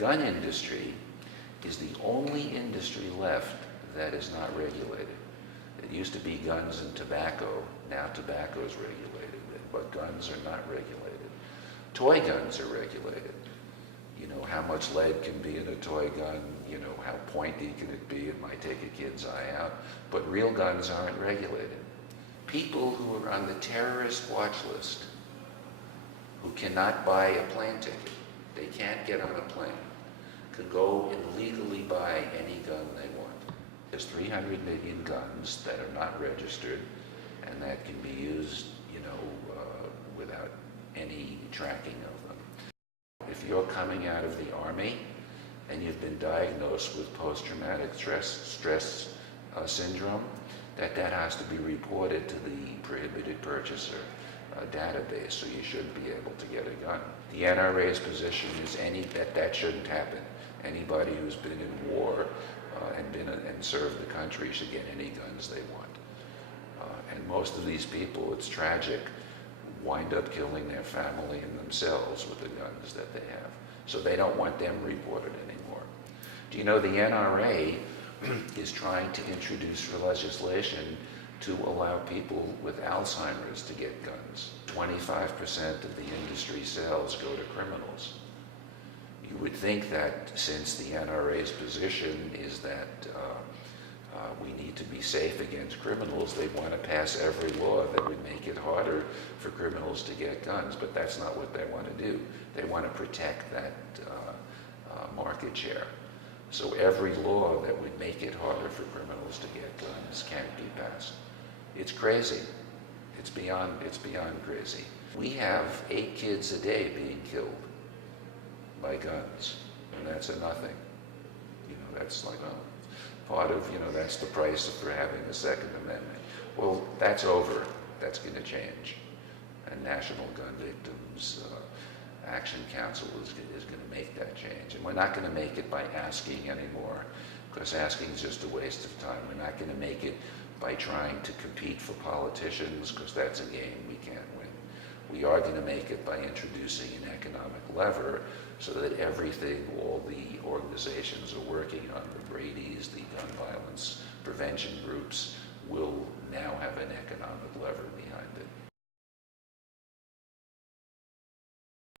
gun industry is the only industry left that is not regulated. It used to be guns and tobacco. Now tobacco is regulated, but guns are not regulated. Toy guns are regulated. You know, how much lead can be in a toy gun, you know, how pointy can it be, it might take a kid's eye out, but real guns aren't regulated. People who are on the terrorist watch list, who cannot buy a plane ticket, they can't get on a plane, can go and legally buy any gun they want. There's 300 million guns that are not registered and that can be used, you know, without any tracking of them. If you're coming out of the Army and you've been diagnosed with post-traumatic stress syndrome, that has to be reported to the prohibited purchaser database, so you should be able to get a gun. The NRA's position is that shouldn't happen. Anybody who's been in war and served the country should get any guns they want. And most of these people, it's tragic, wind up killing their family and themselves with the guns that they have. So they don't want them reported anymore. Do you know the NRA is trying to introduce legislation to allow people with Alzheimer's to get guns? 25% of the industry sales go to criminals. You would think that since the NRA's position is that we need to be safe against criminals, they want to pass every law that would make it harder for criminals to get guns, but that's not what they want to do. They want to protect that market share. So every law that would make it harder for criminals to get guns can't be passed. It's crazy. It's beyond crazy. We have 8 kids a day being killed by guns, and that's a nothing. You know, that's like, oh, part of, you know, that's the price for having a Second Amendment. Well, that's over. That's going to change. And National Gun Victims Action Council is going to make that change. And we're not going to make it by asking anymore, because asking is just a waste of time. We're not going to make it by trying to compete for politicians, because that's a game we can't win. We are going to make it by introducing an economic lever so that everything, all the organizations are working on, the Brady's, the gun violence prevention groups, will now have an economic lever behind it.